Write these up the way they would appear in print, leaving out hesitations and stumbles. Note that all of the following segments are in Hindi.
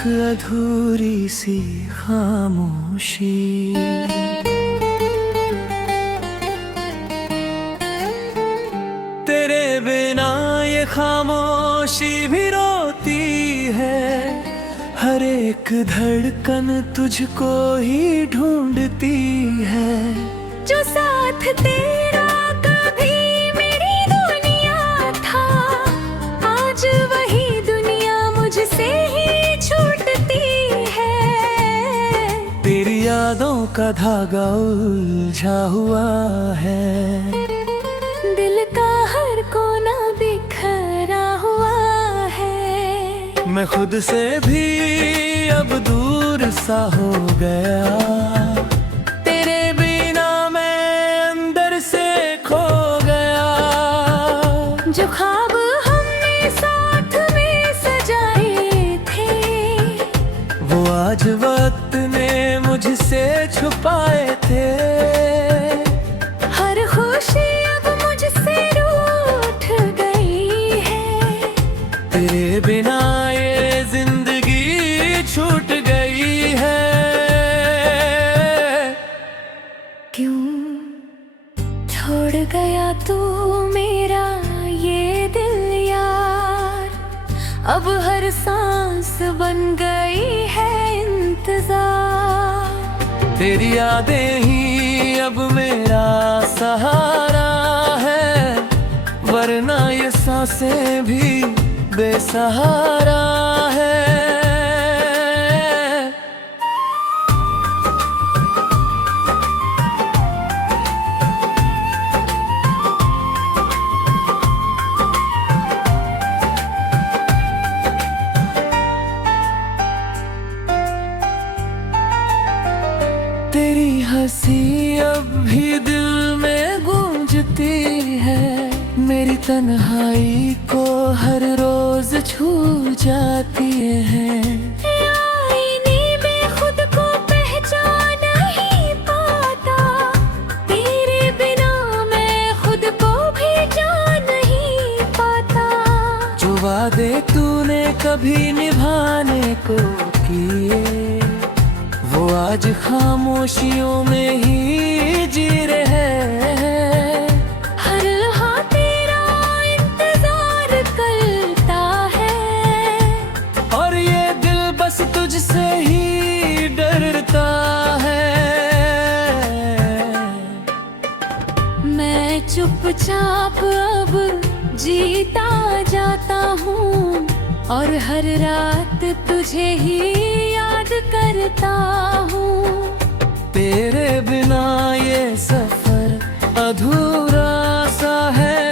एक अधूरी सी खामोशी। तेरे बिना ये खामोशी भी रोती है, हर एक धड़कन तुझको ही ढूंढती है। जो साथ तेरा कभी मेरी दुनिया था, आज वही दुनिया मुझसे ही छूटती है। तेरी यादों का धागा उलझा हुआ है, दिल का हर कोना बिखरा हुआ है। मैं खुद से भी अब दूर सा हो गया, तेरे बिना मैं अंदर से खो गया। जो ख्वाब हमने साथ में सजाए थे, वो आज वक्त ने मुझसे छुपाए थे। हर खुशी अब मुझसे रूठ गई है, तेरे बिना ये जिंदगी छूट गई है। क्यों छोड़ गया तू मेरा ये दिल यार, अब हर सांस बन गई है इंतजार। तेरी यादें ही अब मेरा सहारा है, वरना ये सांसें भी बेसहारा है। तेरी हंसी अब भी दिल में गूंजती है, मेरी तन्हाई को हर रोज छू जाती है। आईने में खुद को पहचान नहीं पाता, तेरे बिना मैं खुद को भी जान नहीं पाता। जो वादे तूने कभी निभाने को किए, वो आज खामोशियों में ही जी रहे हैं। हर लम्हा तेरा इंतजार करता है, और ये दिल बस तुझसे ही डरता है। मैं चुपचाप अब जीता जाता हूँ, और हर रात तुझे ही याद करता हूँ। तेरे बिना ये सफर अधूरा सा है,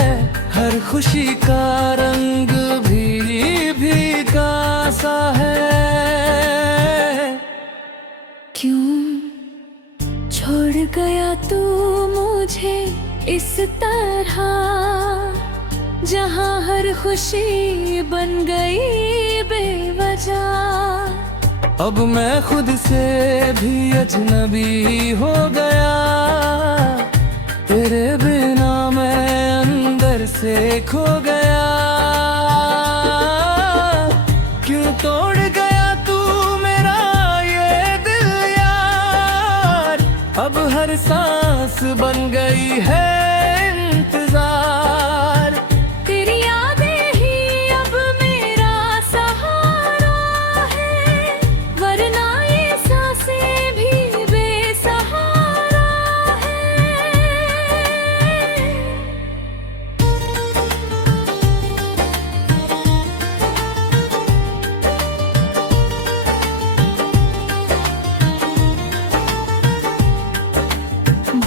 हर खुशी का रंग भी भीगा सा है। क्यों छोड़ गया तू मुझे इस तरह, जहाँ हर खुशी बन गई बेवजह। अब मैं खुद से भी अजनबी हो गया, तेरे बिना मैं अंदर से खो गया। क्यों तोड़ गया तू मेरा ये दिल यार, अब हर सांस बन गई है इंतजार। तेरी यादें ही अब मेरा सहारा है, वरना ये सांसें भी बेसहारा है।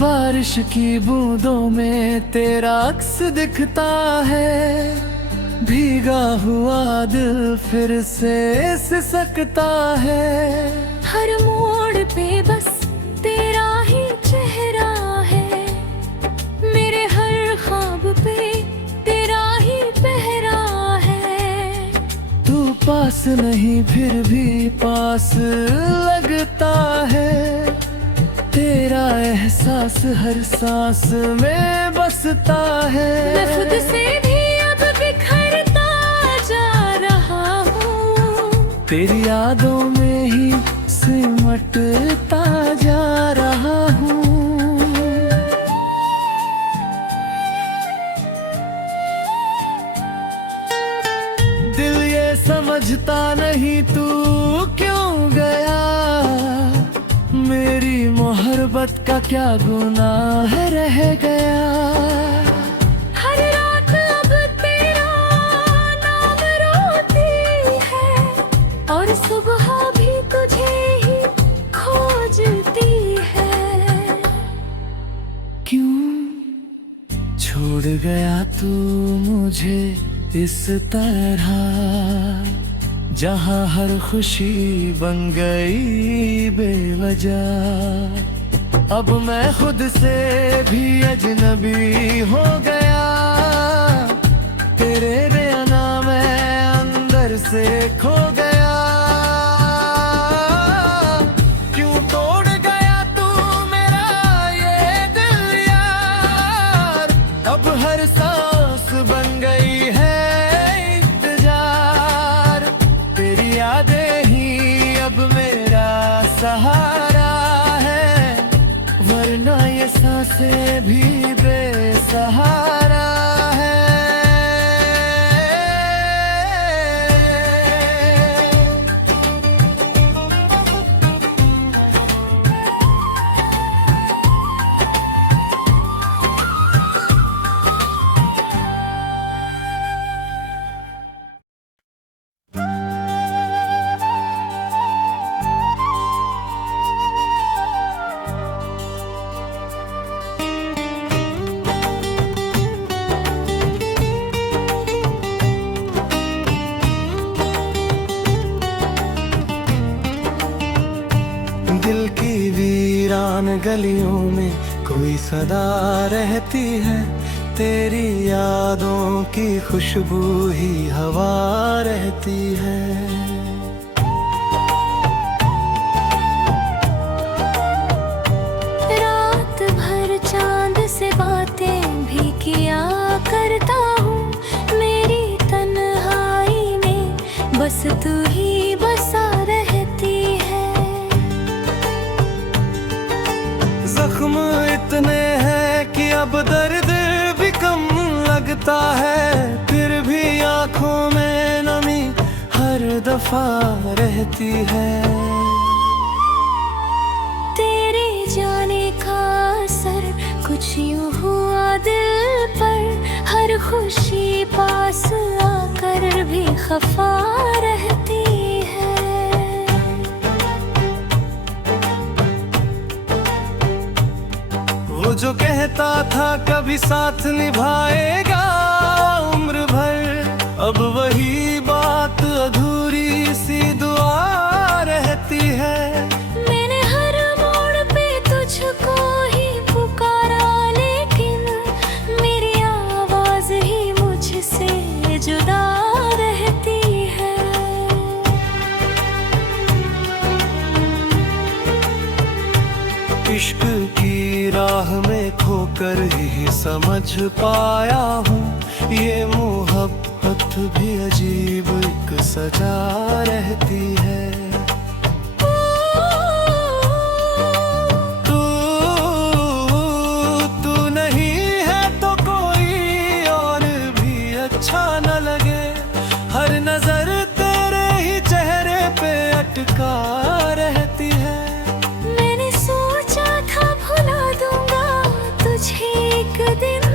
बारिश की बूंदों में तेरा अक्स दिखता है, भीगा हुआ दिल फिर से सिसकता है। हर मोड़ पे बस तेरा ही चेहरा है, मेरे हर ख्वाब पे तेरा ही पहरा है। तू पास नहीं फिर भी पास लगता है, तेरा एहसास हर सांस में बसता है। मैं खुद से भी अब बिखरता जा रहा हूँ, तेरी यादों में ही सिमटता जा रहा हूँ। दिल ये समझता नहीं तू क्यों गया, मेरी मोहब्बत का क्या गुनाह रह गया। हर रात अब तेरा नाम रोती है और सुबह भी तुझे ही खोजती है। क्यों छोड़ गया तू मुझे इस तरह, जहाँ हर खुशी बन गई बेवजह। अब मैं खुद से भी अजनबी हो गया, तेरे रहना मैं अंदर से खो गया। क्यों तोड़ गया तू मेरा ये दिल यार, अब हर सांस बन गई है यादें ही अब मेरा सहारा है, वरना ये सांसें भी बेसहारा है। दिल की वीरान गलियों में कोई सदा रहती है, तेरी यादों की खुशबू ही हवा रहती है। रात भर चांद से बातें भी किया करता हूँ, मेरी तन्हाई में बस तू ही बसा रहती है। जख्म इतने हैं कि अब दर्द भी कम लगता है, फिर भी आंखों में नमी हर दफा रहती है। तेरे जाने का असर कुछ यूं हुआ दिल पर, हर खुशी पास आकर भी खफा रहती है। वो जो कहता था कभी साथ निभाएगा उम्र भर, अब वही बात अधूरी सी दुआ रहती है। मैंने हर मोड़ पे तुझको ही पुकारा, लेकिन मेरी आवाज ही मुझसे जुदा रहती है। इश्क की राह में खोकर ही समझ पाया हूँ, ये मोहब्बत भी अजीब एक सजा रहती है। तू नहीं है तो कोई और भी अच्छा न लगे, हर नजर तेरे ही चेहरे पे अटका रहती है। मैंने सोचा था भुला दूंगा तुझे एक दिन,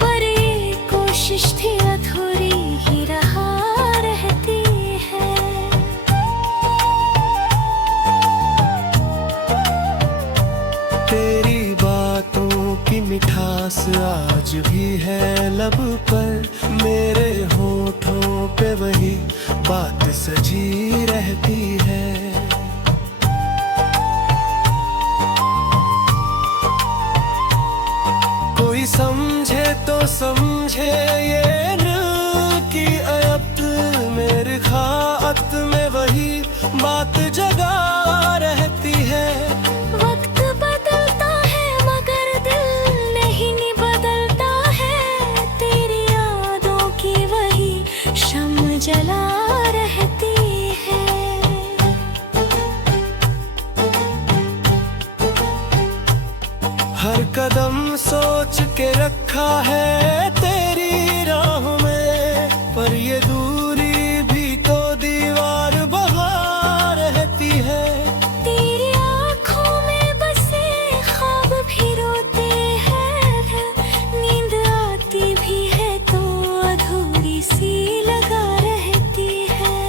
पर ये कोशिश थी अधूरी ही रहा रहती है। तेरी बातों की मिठास आज भी है लब पर, मेरे होठों पे वही बात सजी रहती है। कोई समझे तो समझे ये न कि अयत मेरे खात में वही बात जगा रहती है। वक्त बदलता है मगर दिल नहीं बदलता है, तेरी यादों की वही शम्म जला रहती है। देखा है तेरी राह में, पर ये दूरी भी तो दीवार बहा रहती है। तेरी आँखों में बसे ख्वाब भी रोते हैं, नींद आती भी है तो अधूरी सी लगा रहती है।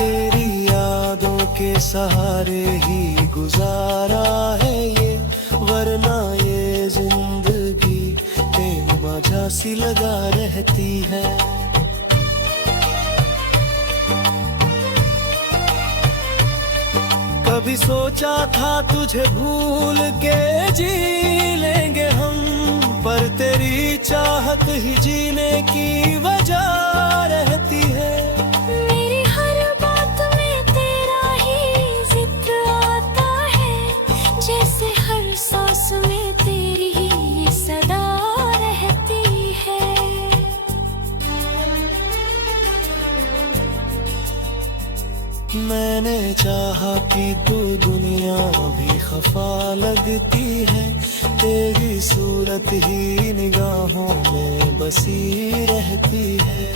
तेरी यादों के सहारे ही गुजारा है ये, वरना ये जिंदगी बेमजा सी लगा रहती है। कभी सोचा था तुझे भूल के जी लेंगे हम, पर तेरी चाहत ही जीने की वजह रहती है। मेरी हर बात में तेरा ही जिक्र आता है, जैसे हर सांस में तेरी ही सदा रहती है। मैंने चाहा कि तू दुनिया भी खफा लगती है, तेरी सूरत ही निगाहों में बसी रहती है।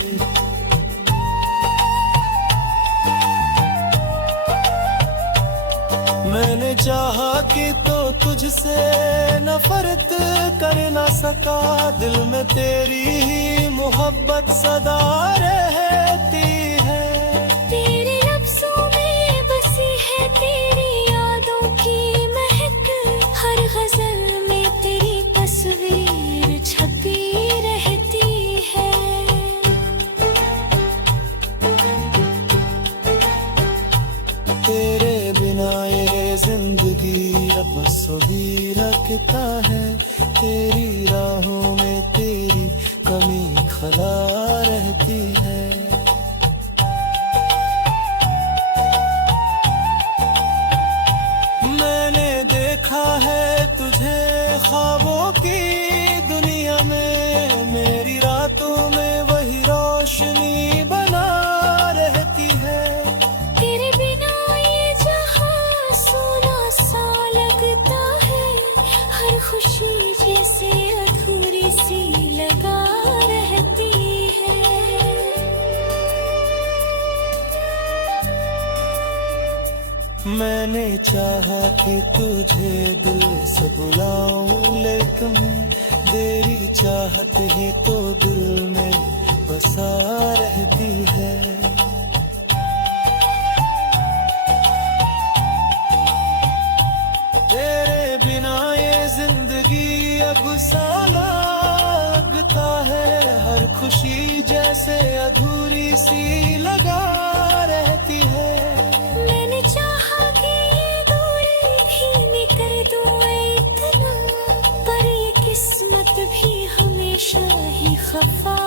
मैंने चाहा कि तो तुझसे नफरत कर ना सका, दिल में तेरी ही मोहब्बत सदा रहती है। तेरे लफ्ज़ों में बसी है तेरी यादों की महक, हर गज़ल में तेरी तस्वीर छपी रहती है। तेरे बिना ये जिंदगी बस भी रखता है, तेरी राहों में तेरी कमी खला रहती है। मैंने देखा है तुझे ख्वाबों की दुनिया में, मेरी रातों में वही रोशनी बना रहती है। तेरे बिना ये जहां सोना सा लगता है, हर खुशी जैसे अधूरी सी लगा रहती है। मैंने चाहा कि तुझे दिल से बुलाऊं, लेकिन तेरी चाहत ही तो दिल में बसा रहती है। तेरे बिना ये जिंदगी अब सा लगता है, हर खुशी जैसे अधूरी सी लगा रहती है। मैंने चाहा कि ये दूरी धीमी कर दूं इतना, पर ये किस्मत भी हमेशा ही खफा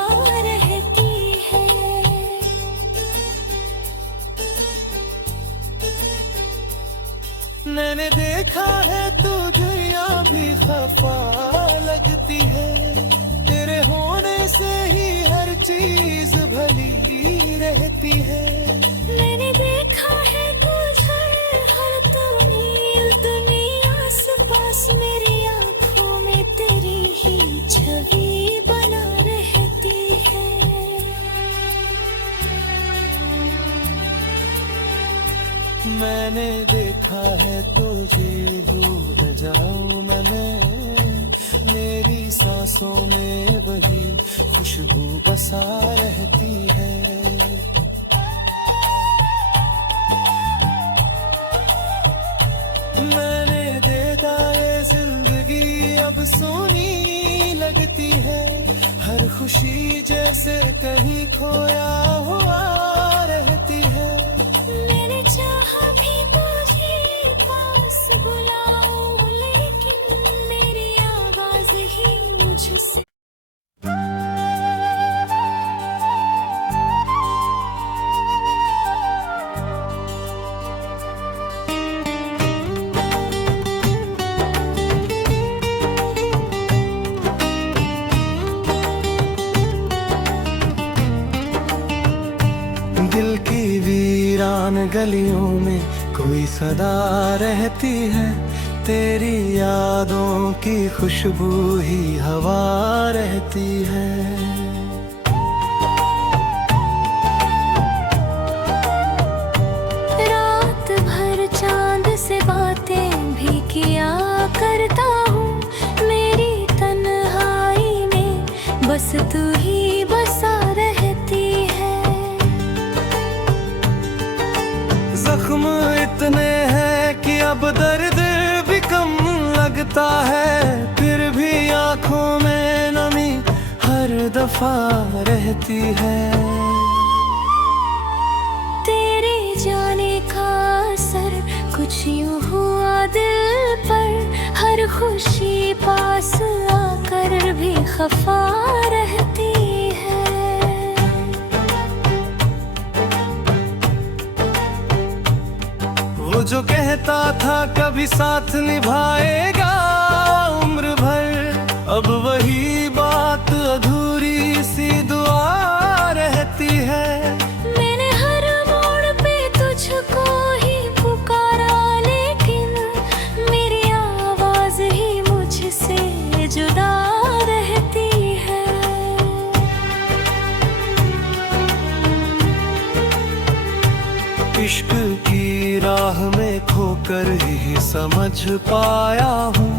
रहती है। मैंने देखा है तुझे भी खफा लगती है, तेरे होने से ही हर चीज भली रहती है। मैंने देखा है तुझे हर तमील दुनिया आस पास, मेरी आँखों में तेरी ही छवि बना रहती है। मैंने देखा है तुझे भूल जाऊं मैंने, मेरी सांसों में वही खुशबू बसा रहती है। मैंने देखा ये जिंदगी अब सोनी लगती है, हर खुशी जैसे कहीं खोया हुआ रहती है। मैंने चाहा भी तुझे पास बुलाऊं, लेकिन मेरी आवाज ही मुझसे दिल की वीरान गलियों में कोई सदा रहती है, तेरी यादों की खुशबू ही हवा रहती है। रात भर चांद से बातें भी किया करता हूँ, मेरी तन्हाई में बस तू ही बसा रहती है। जख्म इतने हैं कि अब दर्द भी कम लगता है, फिर भी आंखों में नमी हर दफा रहती है। तेरे जाने का असर कुछ यूं हुआ दिल पर, हर खुशी पास आकर भी खफा रहती है। वो जो कहता था कभी साथ निभाएगा उम्र भर, अब वही बात अधूरी सी दुआ रहती है। मैंने हर मोड़ पे तुझको ही पुकारा, लेकिन मेरी आवाज ही मुझसे जुदा रहती है। इश्क की राह में खोकर ही समझ पाया हूँ,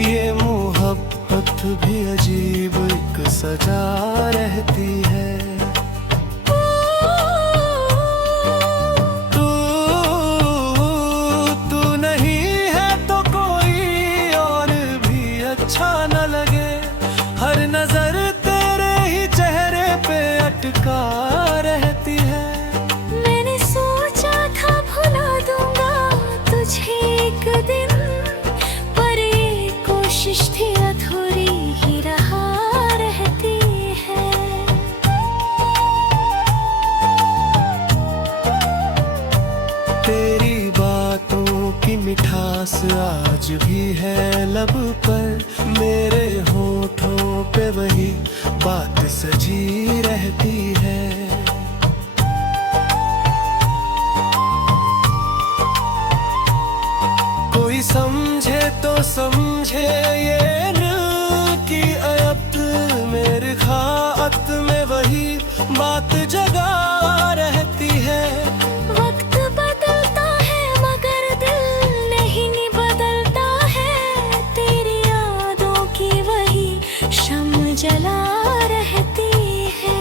ये मोहब्बत भी अजीब एक सजा रहती है। तू नहीं है तो कोई और भी अच्छा न लगे, हर नजर तेरे ही चेहरे पे अटका रहती है। मैंने सोचा था भुला दूंगा तुझे एक दिन, पर ये कोशिश थी अधूरी ही रहा रहती है। तेरी बातों की मिठास आज भी है लब पर, मेरे होठों पे वही बात सजी रहती है। कोई समझे तो समझे ये न कि अयत मेरे खात में वही बात जगा रहती है। वक्त बदलता है मगर दिल नहीं बदलता है, तेरी यादों की वही शम्म जला रहती है।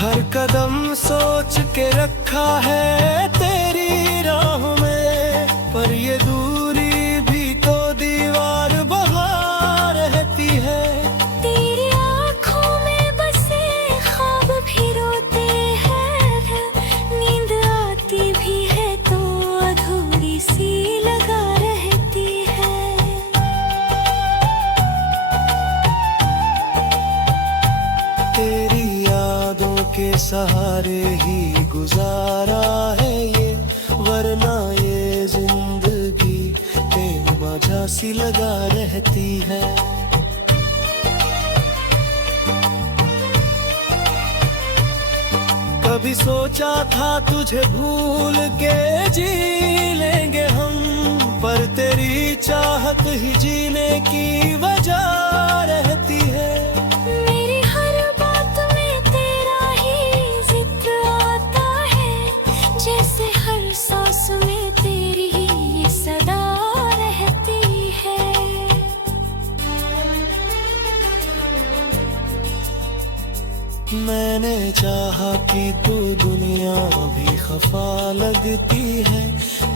हर कदम सोच के रखा है तेरी राह में, पर ये दूरी भी तो दीवार बहा रहती है। तेरी आँखों में बसे ख्वाब भी रोते हैं, नींद आती भी है तो अधूरी सी लगा रहती है। तेरी यादों के सहारे ही गुजारा है ये, वरना ये जिंदगी बेमजा सी लगा रहती है। कभी सोचा था तुझे भूल के जी लेंगे हम, पर तेरी चाहत ही जीने की वजह रहती है। मेरी हर बात में तेरा ही जिक्र आता है, जैसे हर सांस में तेरी ही सदा रहती है। मैंने चाहा कि तू दुनिया भी खफा लगती है,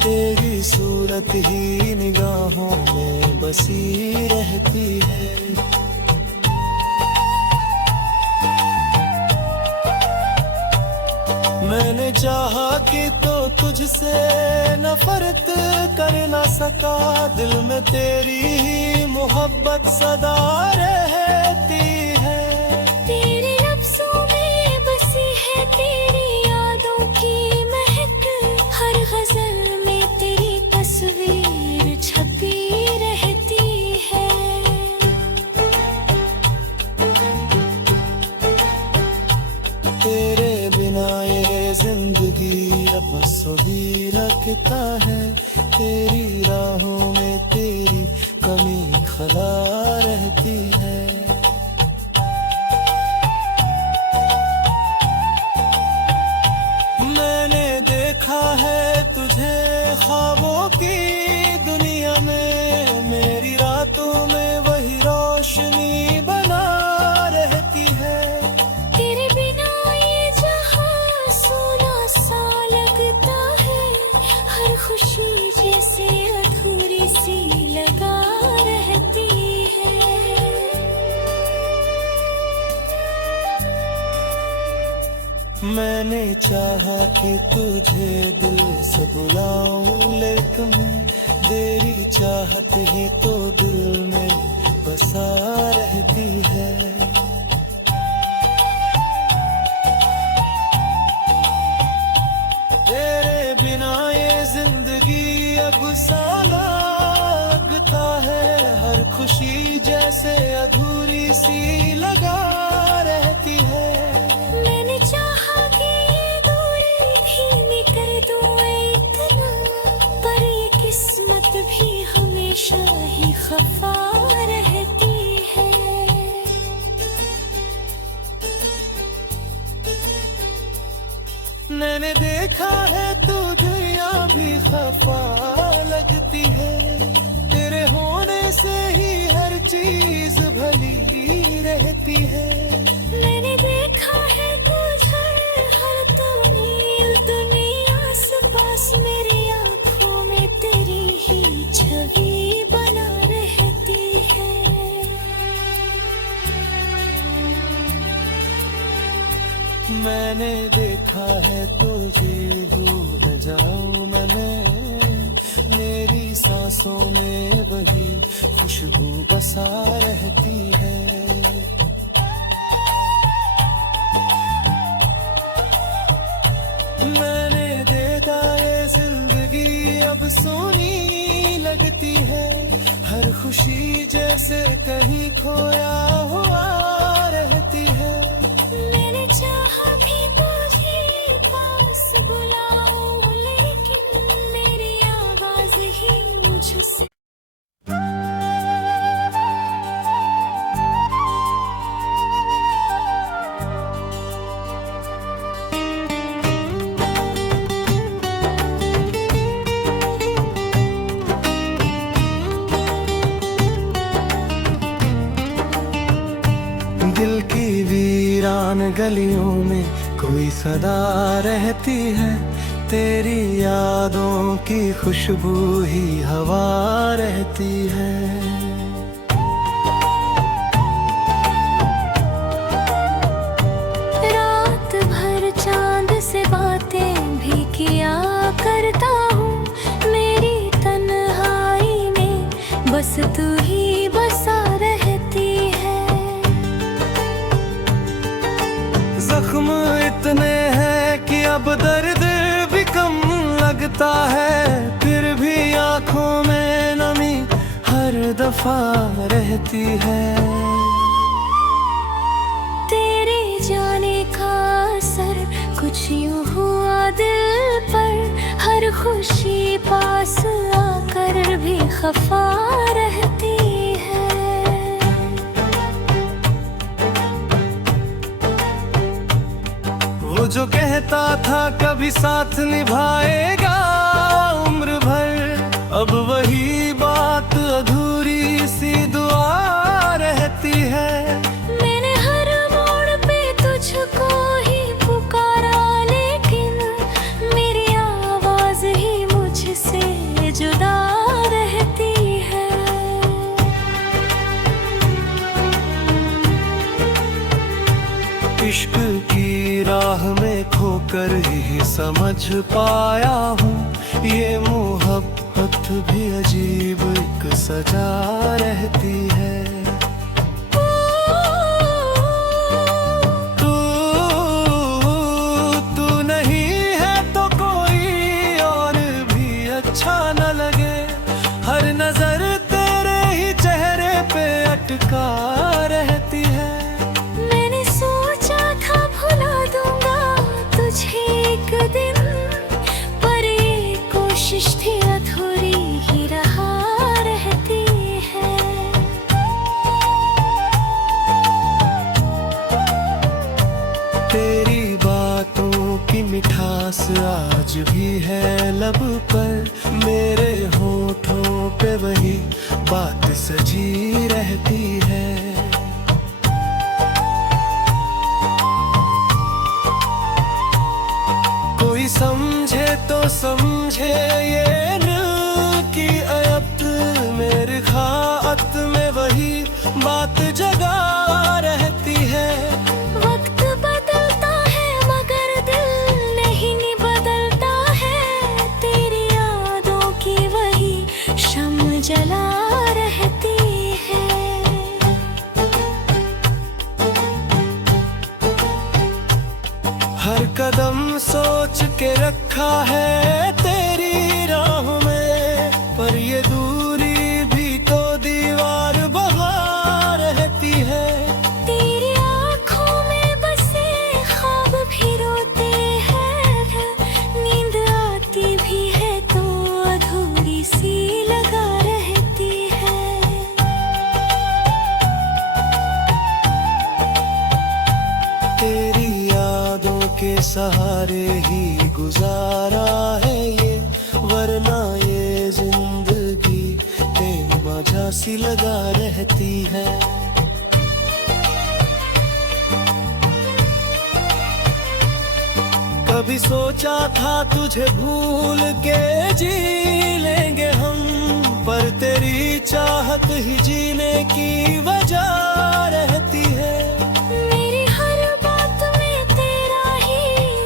तेरी सूरत ही निगाहों में बसी रहती है। मैंने चाहा कि तो तुझसे नफरत कर ना सका, दिल में तेरी ही मोहब्बत सदा रहती है। तेरे लफ्ज़ों में बसी है तेरी यादों की महक, हर गजल में तेरी तस्वीर छपी रहती है। देता है, तेरी राहों में तेरी कमी खला रहती है। मैंने देखा है तुझे ख्वाबों की दुनिया में, मेरी रातों में वही रोशनी बना रहती है। तेरे बिना ये जहां सोना सा लगता है, हर खुशी जैसे अधूरी सी लगा रहती है। मैंने चाहा कि तुझे दिल से बुलाऊं, लेकिन तेरी चाहत ही तो दिल में बसा रहती है। तेरे बिना ये जिंदगी अब सा लगता है, हर खुशी जैसे अधूरी सी लगा रहती है। मैंने चाहा कि ये दूरी धीमी कर दूं इतना, पर ये किस्मत भी हमेशा ही खफा रहती है। मैंने देखा है तू दुनिया भी खफा लगती है, तेरे होने से ही हर चीज भली रहती है। मैंने देखा है तुझे हर तमील दुनिया से पास, मेरी आँखों में तेरी ही छवि बना रहती है। मैंने देखा है तुझे भूल जाऊं मैंने, मेरी सांसों में वही खुशबू बसा रहती है। मैंने देखा ये जिंदगी अब सोनी लगती है, हर खुशी जैसे कहीं खोया हुआ रहती है। मैंने चाहा भी तुझे पास बुलाऊं, लेकिन मेरी आवाज ही मुझसे दिल की वीरान गलियों में कोई सदा रहती है, तेरी यादों की खुशबू ही हवा रहती है। रात भर चांद से बातें भी किया करता हूँ, मेरी तन्हाई में बस तू ही बसा रहती है। जख्म इतने हैं कि अब दर्द भी कम लगता है, फिर भी आंखों में नमी हर दफा रहती है। तेरे जाने का असर कुछ यूं हुआ दिल पर, हर खुशी पास आकर भी खफा रहती है। वो जो कहता था कभी साथ निभाएगा उम्र भर, अब वही बात अधूरी सी दुआ रहती है। मैंने हर मोड़ पे तुझको ही पुकारा, लेकिन मेरी आवाज ही मुझसे जुदा रहती है। इश्क की राह में खोकर ही समझ पाया हूँ, ये मोहब्बत भी अजीब एक सजा रहती है। तू नहीं है तो कोई और भी अच्छा न लगे, हर नजर तेरे ही चेहरे पे अटका रहती है। मैंने सोचा था भुला दूंगा तुझे एक दिन, पर ये कोशिश आज भी है लब पर, मेरे होठों पे वही बात सजी रहती है। कोई समझे तो समझे ये न कि अयत मेरे खात में वही बात जगा रहती है। वक्त बदलता है मगर दिल नहीं बदलता है, तेरी यादों की वही शम्म जला रहती है। हर कदम सोच के रखा है तेरी राह में, पर ये दूरी भी तो दीवार बहा रहती है। तेरी आँखों में बसे ख्वाब भी रोते हैं, नींद आती भी है तो अधूरी सी लगा रहती है। तेरी यादों के सहारे ही गुजारा है ये, वरना ये जिंदगी बेवजह सी लगा रहती है। कभी सोचा था तुझे भूल के जी लेंगे हम, पर तेरी चाहत ही जीने की वजह रहती है। मेरी हर बात में तेरा ही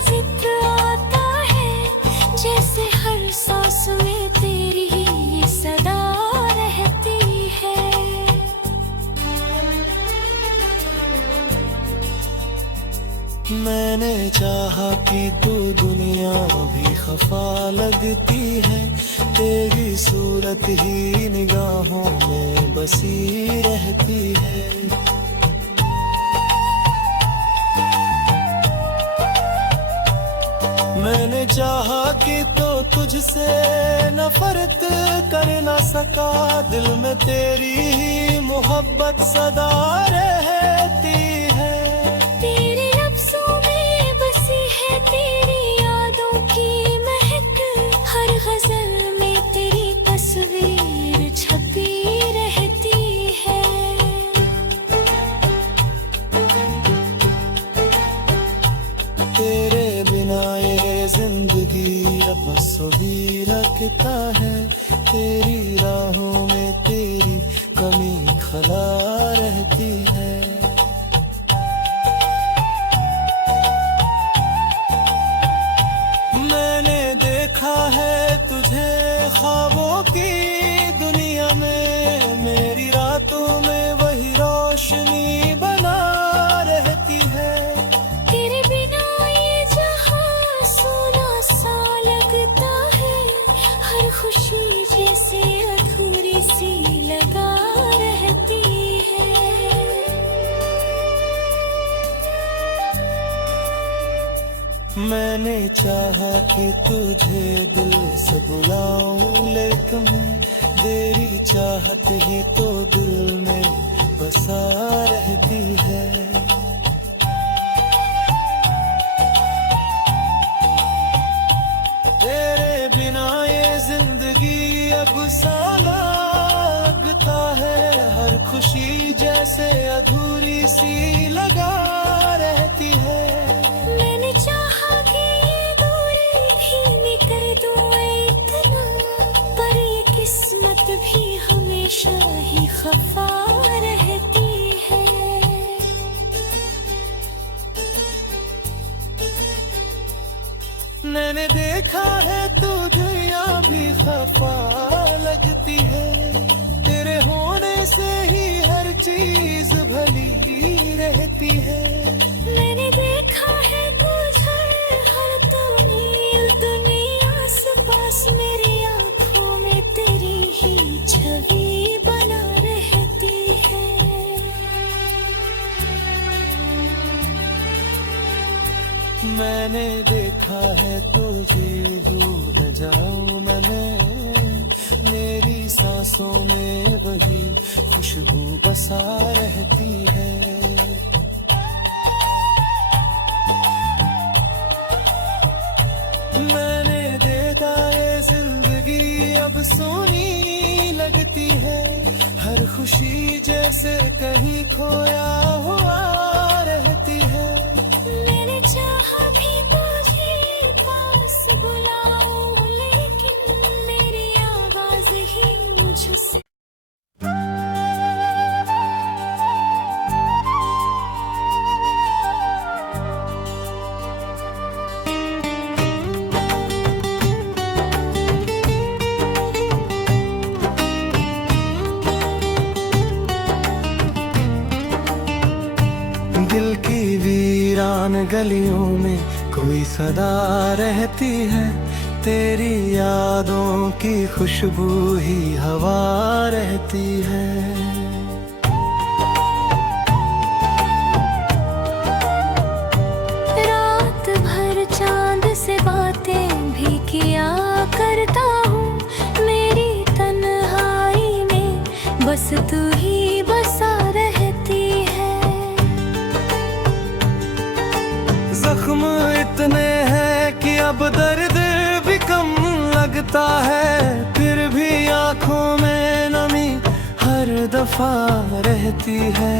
जिक्र आता है, जैसे हर सांस में तेरी ही सदा रहती है। मैंने चाहा कि तू दुनिया भी खफा लगती है, तेरी सूरत ही निगाहों में बसी रहती है। मैंने चाहा कि तो तुझसे नफरत कर ना सका, दिल में तेरी ही मोहब्बत सदा रहती है। तेरे लफ्ज़ों में बसी है तेरी यादों की महक, हर गज़ल में तेरी तस्वीर छपी रहती है। तेरे बिना ये जिंदगी रफसो भी रखता है, तेरी राहों में तेरी कमी खला रहती है। मैंने देखा है तुझे ख्वाबों की दुनिया में, मेरी रातों में वही रोशनी बना रहती है। तेरे बिना ये जहां सोना सा लगता है, हर खुशी जैसे अधूरी सी लगा रहती है। मैंने चाहा कि तुझे दिल से बुलाऊं, लेकिन तेरी चाहत ही तो दिल में बसा रहती है। तेरे बिना ये जिंदगी अब सा लगता है, हर खुशी जैसे अधूरी सी लगा रहती है। मैंने चाहा कि ये दूरी भी कर दूं इतना, पर ये किस्मत भी हमेशा ही खफा रहती है। मैंने देखा है तू दुनिया भी खफा लगती है, तेरे होने से ही हर चीज भली रहती है। मैंने देखा है तुझे हर तमील दुनिया आस पास, मेरी आँखों में तेरी ही छवि बना रहती है। मैंने देखा है तुझे भूल जाऊं मैंने, मेरी सांसों में वही खुशबू बसा रहती है। अब सोनी लगती है, हर खुशी जैसे कहीं खोया हुआ रहती है। मैंने चाहा भी तुझे पास बुलाऊं, लेकिन मेरी आवाज ही मुझसे दिल की वीरान गलियों में कोई सदा रहती है, तेरी यादों की खुशबू ही हवा रहती है। रात भर चांद से बातें भी किया करता हूँ, मेरी तन्हाई में बस तू ही बसा रहती है। जख्म इतने हैं कि अब दर्द भी कम लगता है, फिर भी आंखों में नमी हर दफा रहती है।